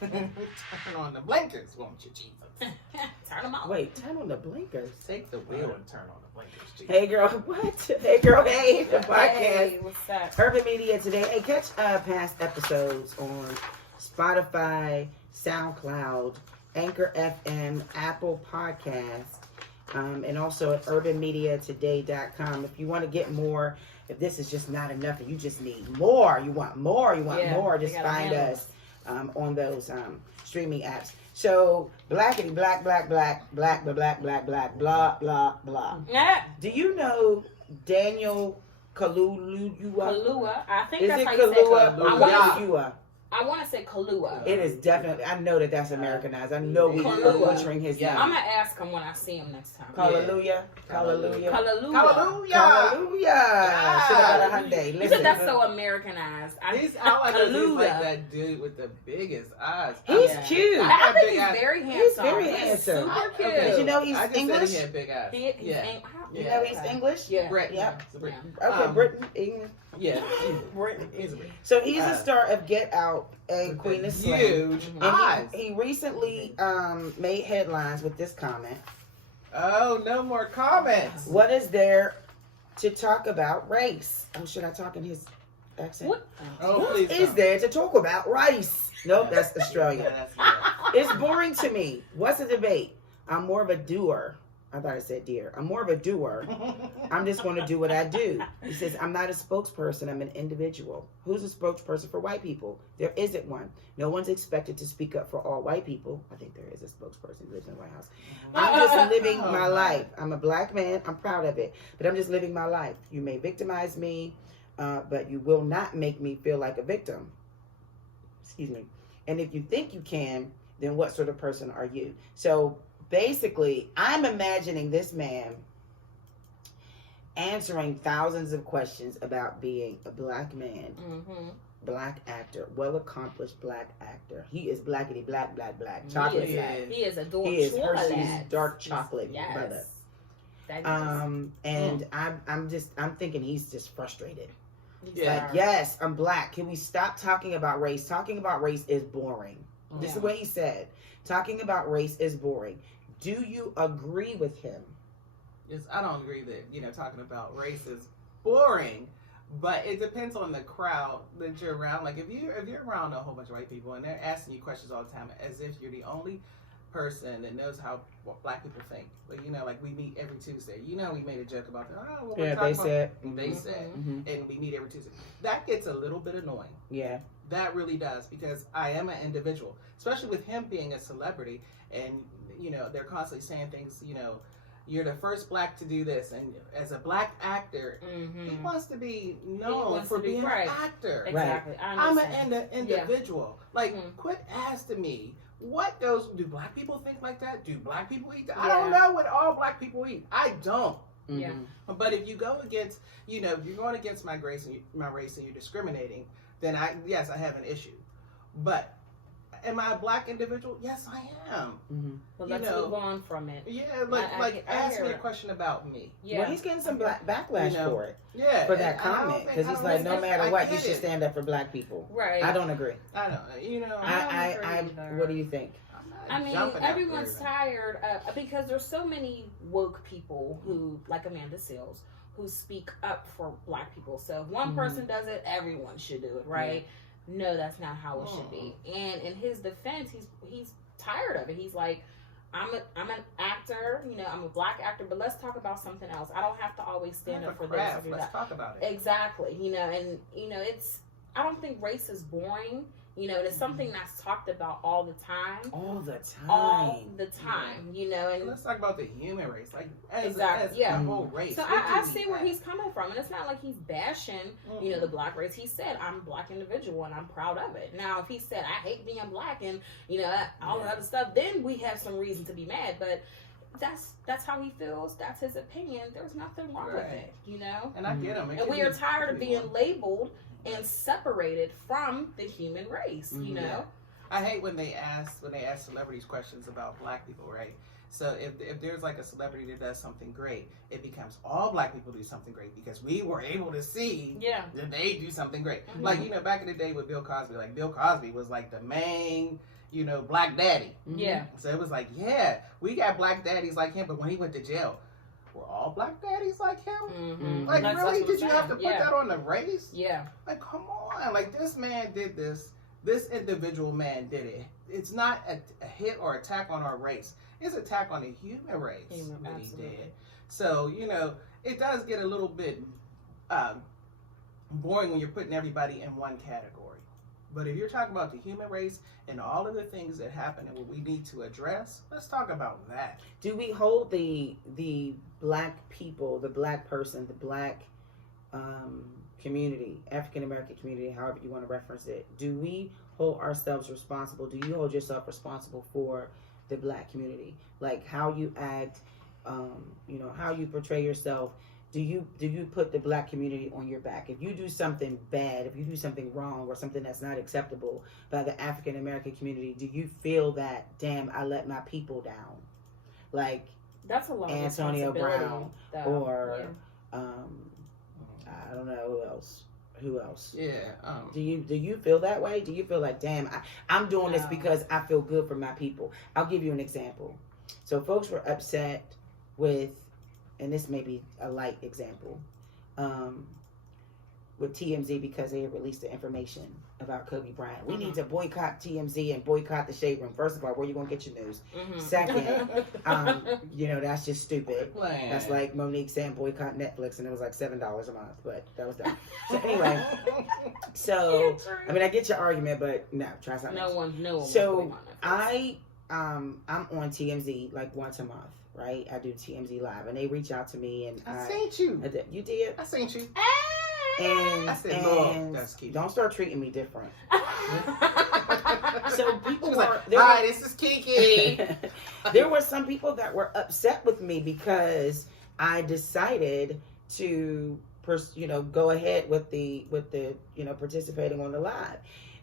Turn on the blinkers, won't you, Jesus? Turn them off. Wait, turn on the blinkers. Take the wheel and turn on the blinkers, Jesus. Hey girl, what? Hey girl, hey, the podcast. Hey, what's up? Urban Media Today. Hey, catch past episodes on Spotify, SoundCloud, Anchor FM, Apple Podcasts, and also at urbanmediatoday.com. If you want to get more, if this is just not enough and you just need more, you want more, just find us on those streaming apps. So, blackity, black, blah, blah, blah. Yeah. Do you know Daniel Kaluuya? Kaluuya. I think Is that's it how you say Kaluuya? Kaluuya. I want to say Kaluuya. It is definitely. I know that's Americanized. I know we are Kaluuya. butchering his name. I'm gonna ask him when I see him next time. Kaluuya. Kaluuya. Kaluuya. Kaluuya. Should have got a Hyundai. You Listen. said that's so Americanized. He's like that dude with the biggest eyes. He's cute. I think he's very handsome. He's very handsome. Super cute. Did you know he's I just English? Said he had big eyes. You know he's English? Yeah. Britain. Yep. Britain. Okay, Britain, England. Yeah. Britain. He's a Britain. So he's a star of Get Out and Queen of Slave. Huge eyes. He recently made headlines with this comment. Oh, no more comments. What is there to talk about race? Oh, should I talk in his accent? What? Oh, What please is don't. there to talk about race? Nope, that's Australia. Yeah, that's It's boring to me. What's the debate? I'm more of a doer. I thought I said deer. I'm more of a doer. I'm just going to do what I do. He says, I'm not a spokesperson. I'm an individual. Who's a spokesperson for white people? There isn't one. No one's expected to speak up for all white people. I think there is a spokesperson who lives in the White House. I'm just living my life. I'm a black man. I'm proud of it. But I'm just living my life. You may victimize me, but you will not make me feel like a victim. Excuse me. And if you think you can, then what sort of person are you? So basically, I'm imagining this man answering thousands of questions about being a black man, black actor, well-accomplished black actor. He is blackity black, chocolate black. He is a dark He is chocolate. Hershey's dark chocolate Yes. brother. That And I'm thinking he's just frustrated. Yeah. Like, yes, I'm black. Can we stop talking about race? Talking about race is boring. This is what he said. Talking about race is boring. Do you agree with him? I don't agree that, talking about race is boring, but it depends on the crowd that you're around. Like, if you're around a whole bunch of white people and they're asking you questions all the time as if you're the only person that knows what black people think. But, like we meet every Tuesday. We made a joke about that. Oh, what we're talking about. They said. And we meet every Tuesday. That gets a little bit annoying. Yeah. That really does, because I am an individual, especially with him being a celebrity, and they're constantly saying things. You're the first black to do this, and as a black actor, he wants to be known for being an actor. Exactly. Right. I'm an individual. Yeah. Like, quit asking me what goes. Do black people think like that? Do black people eat that? I don't know what all black people eat. I don't. Yeah. But if you go against, if you're going against my race and you're discriminating, then I have an issue. But am I a black individual? Yes, I am. Well, let's move on from it. Yeah, ask me a question about me. Yeah. Well, he's getting some backlash for it. Yeah. For that comment, because he's like, no matter what, you should stand up for black people. Right. I don't agree. I don't. What do you think? I mean, everyone's tired because there's so many woke people who, like Amanda Seales, who speak up for black people. So if one person does it, everyone should do it, right? Yeah. No, that's not how it should be. And in his defense, he's tired of it. He's like, I'm an actor, I'm a black actor, but let's talk about something else. I don't have to always stand up for this or do that. Let's talk about it. Exactly. I don't think race is boring. And it's something that's talked about all the time. All the time. And let's talk about the human race, like as the whole race. So I see where he's coming from, and it's not like he's bashing, the black race. He said, "I'm a black individual, and I'm proud of it." Now, if he said, "I hate being black," and all that other stuff, then we have some reason to be mad. But that's how he feels. That's his opinion. There's nothing wrong with it, And I get him. And we are tired of being labeled and separated from the human race, I hate when they ask celebrities questions about black people, right? So if there's like a celebrity that does something great, it becomes all black people do something great because we were able to see that they do something great. Like, back in the day with Bill Cosby, like Bill Cosby was like the main, Black Daddy. Yeah. So it was like, yeah, we got Black Daddies like him, but when he went to jail, were all Black Daddies like him? Mm-hmm. Like, really? Did you have to put that on the race? Yeah. Like, come on. Like, this man did this. This individual man did it. It's not a hit or attack on our race. It's an attack on the human race that he did. So, it does get a little bit boring when you're putting everybody in one category. But if you're talking about the human race and all of the things that happen and what we need to address, let's talk about that. Do we hold the black people, the black person, the black community, African American community, however you want to reference it, do we hold ourselves responsible? Do you hold yourself responsible for the black community? Like how you act, how you portray yourself. Do you put the black community on your back? If you do something bad, if you do something wrong or something that's not acceptable by the African American community, do you feel that, damn, I let my people down? Like that's a lot of Antonio Brown or yeah. I don't know who else. Yeah. Do you feel that way? Do you feel like, damn, I'm doing this because I feel good for my people? I'll give you an example. So folks were upset with, and this may be a light example, with TMZ because they had released the information about Kobe Bryant. We need to boycott TMZ and boycott the Shade Room. First of all, where you gonna get your news? Second, that's just stupid. That's like Monique saying boycott Netflix, and it was like $7 a month, but that was dumb. So anyway, I get your argument, but no, try something else. No one. So I'm on TMZ like once a month. Right, I do TMZ Live, and they reach out to me, and I seen you. You did? I seen you. And I said, Lord, that's Kiki. Don't start treating me different. So people were like, hi, this is Kiki. There were some people that were upset with me because I decided to, go ahead with the participating on the live.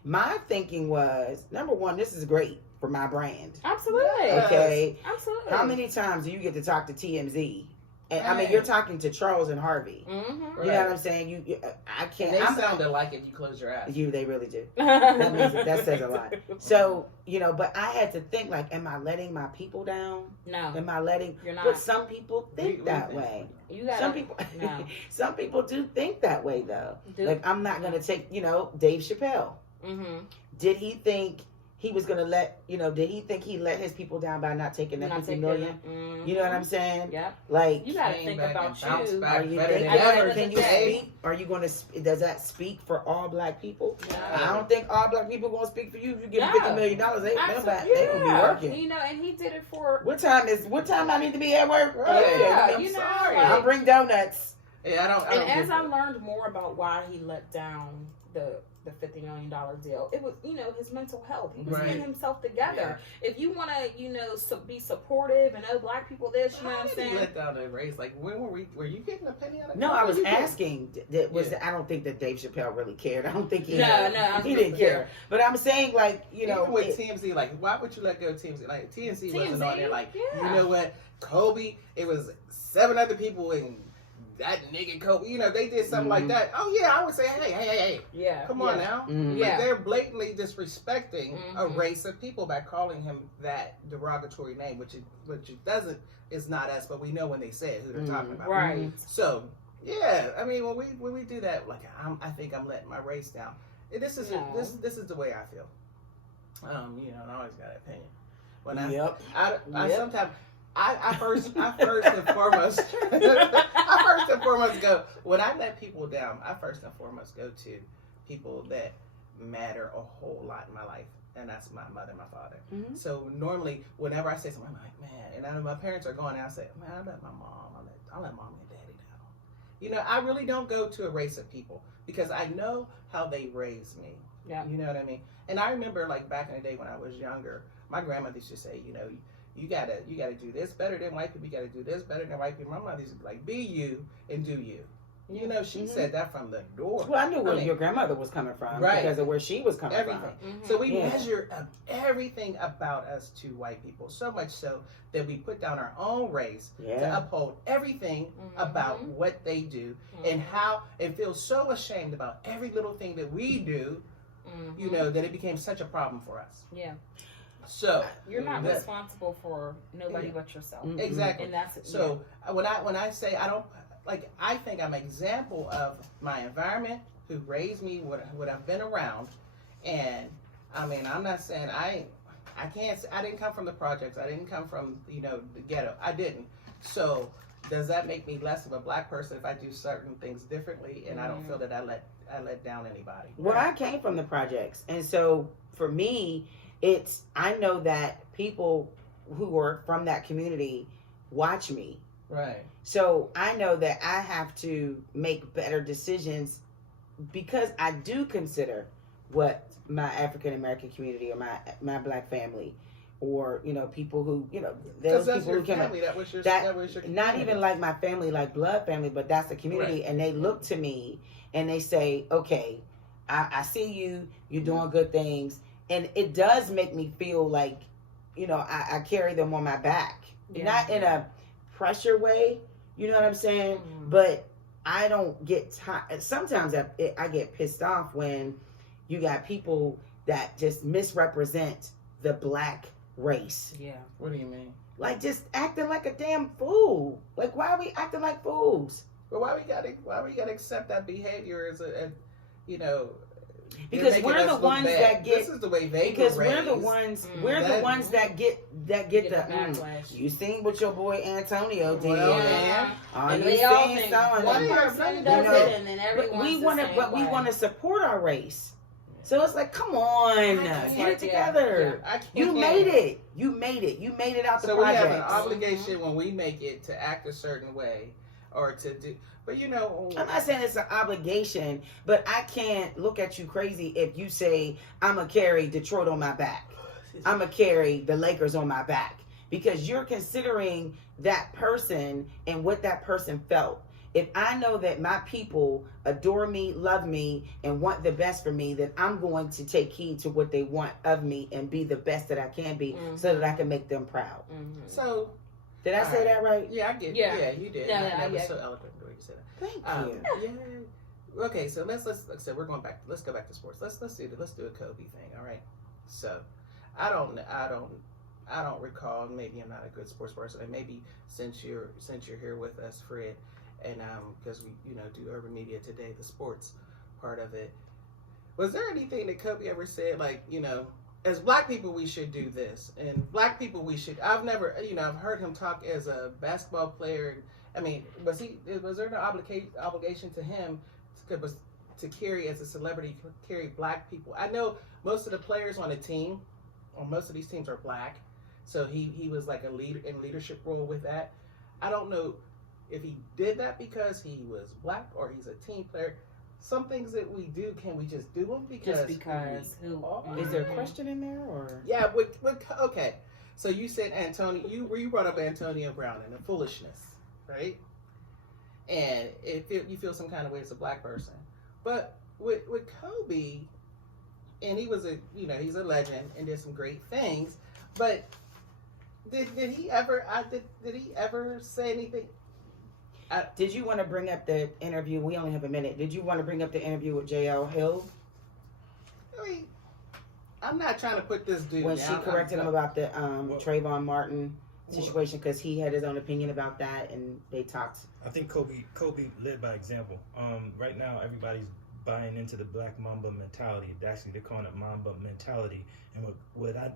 My thinking was, number one, this is great for my brand. Absolutely. Okay. Absolutely. How many times do you get to talk to TMZ? And you're talking to Charles and Harvey. Mm-hmm. You know what I'm saying? I can't. They sounded like if you close your eyes. They really do. That says a lot. So, but I had to think, like, am I letting my people down? No. Am I letting? You're not. But some people think that way. Some people do think that way, though. Like, I'm not going to take, Dave Chappelle. Mm-hmm. Did he think he was going to did he think he let his people down by not taking that $50 million? Mm-hmm. You know what I'm saying? Yeah. Like, you got to think about you. Are you can you speak? Are you going to, does that speak for all black people? No. I don't think all black people going to speak for you. If you give them $50 million, they will be working. And he did it for... What time I need to be at work? Yeah, I'm sorry. I'll bring donuts. Yeah, I don't as I learned more about why he let down the $50 million deal, it was, his mental health. He was getting himself together. Yeah. If you want to, be supportive and black people this, you know what I'm saying? Let down that race. Like, when were you getting a penny out of it? No, I was asking. I don't think that Dave Chappelle really cared. I don't think he he didn't care. But I'm saying, like, even with TMZ, like, why would you let go of TMZ? Like, TMZ wasn't on there. Like, you know what? Kobe, it was 7 other people and that nigga Kobe, they did something like that. Oh yeah, I would say, hey, yeah, come on now. Mm-hmm. Like, they're blatantly disrespecting a race of people by calling him that derogatory name, which it doesn't. It's not us, but we know when they say it who they're talking about. Right. So yeah, I mean, when we do that, like I think I'm letting my race down. This is the way I feel. And I always got an opinion. When I sometimes. I first and foremost go when I let people down. I first and foremost go to people that matter a whole lot in my life, and that's my mother and my father. Mm-hmm. So normally, whenever I say something, I'm like, man, and I know my parents are gone, and I say, man, I let my mom, I let mom and daddy down. I really don't go to a race of people because I know how they raised me. Yeah, you know what I mean. And I remember, like, back in the day when I was younger, my grandmother used to say, you gotta do this better than white people. You gotta do this better than white people. My mother used to be like, be you and do you. She said that from the door. Well, I knew where your grandmother was coming from, right? Because of where she was coming from. Mm-hmm. So we measure everything about us to white people, so much so that we put down our own race to uphold everything about what they do and feel so ashamed about every little thing that we do. That it became such a problem for us. Yeah. So you're not responsible for nobody but yourself. Exactly. And that's so when I say I don't like, I think I'm an example of my environment, who raised me, what I've been around, and I mean, I'm not saying I didn't come from the projects. I didn't come from the ghetto. I didn't. So does that make me less of a black person if I do certain things differently and I don't feel that I let down anybody? Well, I came from the projects, and so for me, I know that people who are from that community watch me. Right. So I know that I have to make better decisions because I do consider what my African American community or my black family, or people who those people who came family. That was your not even like my family, like blood family, but that's the community, right. And they look to me and they say, okay, I see you're doing good things, and it does make me feel like I carry them on my back, not in a pressure way, you know what I'm saying, but I don't get tired. Sometimes I get pissed off when you got people that just misrepresent the black race. Yeah. What do you mean? Like just acting like a damn fool. Like, why are we acting like fools? But why we gotta accept that behavior as a because we're the ones that get. This is the way they because were raised. we're the ones that get the you seen what your boy Antonio did. Well, yeah. And they all think one person does it, and then everyone. But we want to support our race. So it's like, come on, get it together. Yeah. You made it. You made it out the project. So we have an obligation when we make it to act a certain way, or to do. But I'm not saying it's an obligation, but I can't look at you crazy if you say I'm gonna carry Detroit on my back. I'm gonna carry the Lakers on my back, because you're considering that person and what that person felt. If I know that my people adore me, love me, and want the best for me, then I'm going to take heed to what they want of me and be the best that I can be, so that I can make them proud. So, did I say that right? Yeah, I get it. Yeah, you did. That was so eloquent the way you said that. Thank you. Yeah. Okay, so let's like I said, we're going back. Let's go back to sports. Let's do a Kobe thing. All right. So, I don't recall. Maybe I'm not a good sports person, and maybe since you're here with us, Fred. And because we do urban media today, the sports part of it, was there anything that Kobe ever said, like, as black people we should do this, and black people we should? I've never I've heard him talk as a basketball player. I mean, was there no obligation to him to carry, as a celebrity, carry black people? I know most of the players on the team, or most of these teams, are black, so he was like a leader in leadership role with that. I don't know if he did that because he was black or he's a team player. Some things that we do, can we just do them because? Just because. Is there a question in there, or? Yeah. Okay. So you said Antonio. You brought up Antonio Brown and the foolishness, right? And you feel some kind of way as a black person, but with Kobe, and he was he's a legend and did some great things, but did he ever say anything? Did you want to bring up the interview? We only have a minute. Did you want to bring up the interview with J.L. Hill? I mean, I'm not trying to put this dude when down. She corrected him about the Trayvon Martin situation, because he had his own opinion about that, and they talked. I think Kobe led by example. Right now, everybody's buying into the Black Mamba mentality. Actually, they're calling it Mamba mentality. And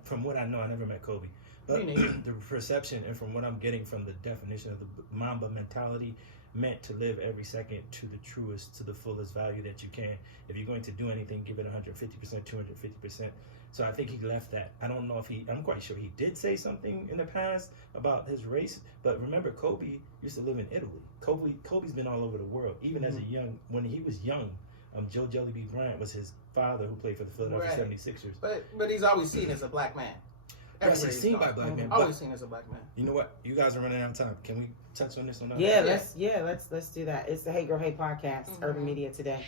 from what I know, I never met Kobe. But the perception, and from what I'm getting from the definition of the Mamba mentality, meant to live every second to the truest, to the fullest value that you can. If you're going to do anything, give it 150%, 250%. So I think he left that. I don't know if I'm quite sure he did say something in the past about his race, but remember, Kobe used to live in Italy. Kobe's been all over the world, even when he was young. Joe Jellybean Bryant was his father, who played for the Philadelphia 76ers. But he's always seen as a black man. Yes, he's seen by black men. Always seen as a black man. You know what? You guys are running out of time. Can we touch on this or not? Yeah, let's do that. It's the Hey Girl Hey podcast, Urban Media Today.